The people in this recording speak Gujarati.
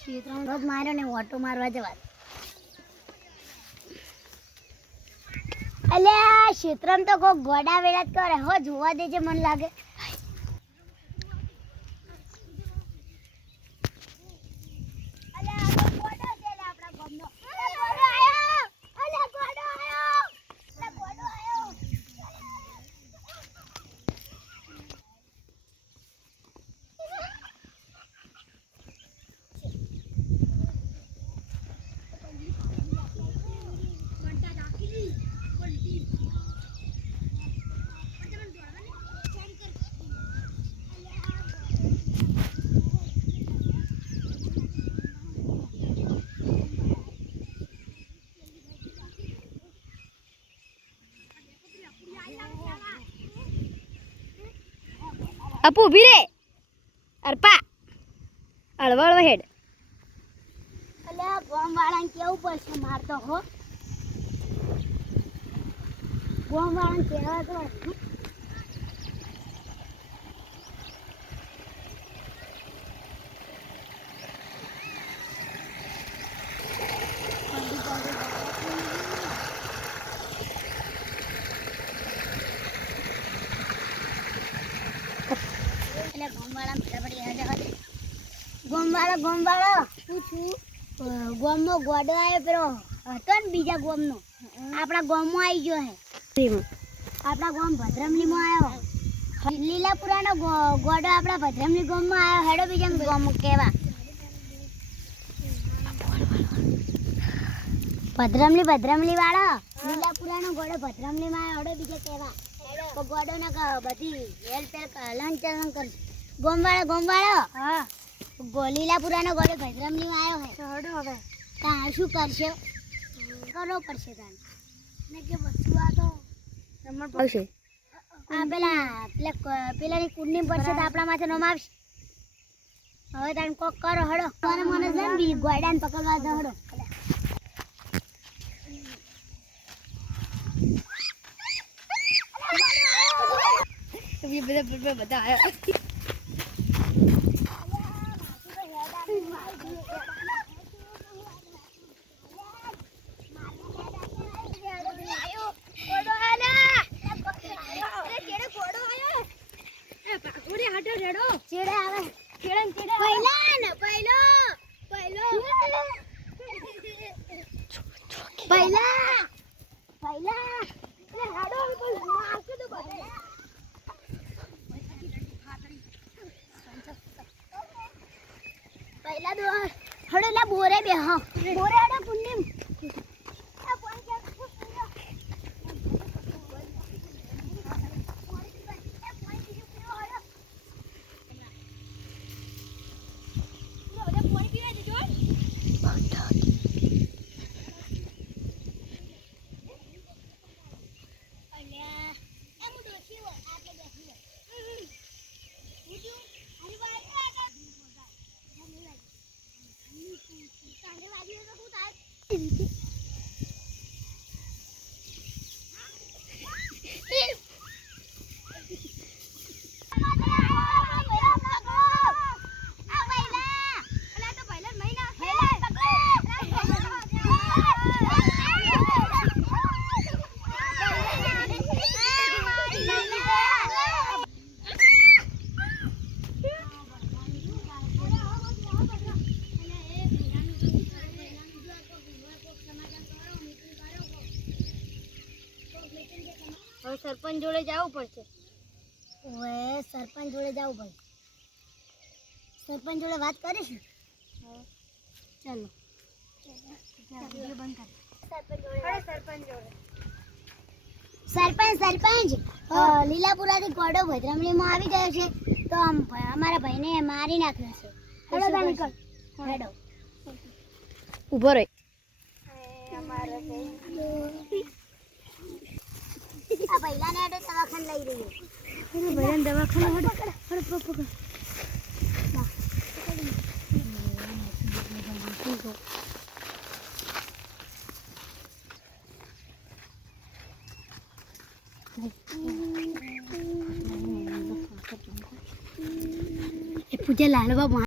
ક્ષેત્રમાં માર્યો ને ઓટો મારવા જવા અલ્યા ક્ષેત્રમાં તો કોઈ ગોડા વેડા જ કરે હો જોવા દેજે મન લાગે अपू भी रे अरपा अलवळ हेड अल्या गोम वाळान केવું પડશે મારતો હો गोम वाळान કેવા તો गोमवाड़ा पूछू गोमो गोडो आयो पेरो હતો ને બીજા ગોમનો આપણા ગોમમાં આવી ગયો હે આપણા ગોમ ભદ્રમલીમાં આવ્યો લીલાપુરાનો ગોડો આપણા ભદ્રમલી ગોમમાં આવ્યો હેડો બીજા ગોમ કેવા ભદ્રમલી વાળો લીલાપુરાનો ગોડો ભદ્રમલીમાં આવ્યો હેડો બીજા કેવા તો ગોડો ના બધી હેલ પેલ હલન ચલન કર ગોમવાળો હા લીલાપુરાનો ગોડો ભદ્રમલીમાં આવ્યો હે હેડો હવે તા શું કરશો કરો પડશે તાન ને કે વસ્તુ આ તો નંબર પડશે આ પેલાની કુંડની પડશે તો આપણા માથે નોમ આવશે હવે તાન કોક કરો હડો મને જંબી ગોડાને પકડવા દો હડો બધા આયા पहिला दो हड़ो ला बोरे बे हां बोरे हड़ो कुंडीम सरपंच जोड़े जाऊ पड़े ओए सरपंच जोड़े जाऊ भाई सरपंच जोड़े बात करीश चलो वीडियो बंद कर सरपंच जोड़े સરપંચ લીલાપુરાથી ગોડો ભદ્રમણીમાં આવી ગયો છે તો અમારા ભાઈને મારી નાખ્યો છે. હેડો તા નીકળ. હેડો ઊભો રહે. આ ભૈલાને હેડો દવાખાને લઈ રહ્યો. ભૈયાને દવાખાને હેડો. એ પૂજે લાલવા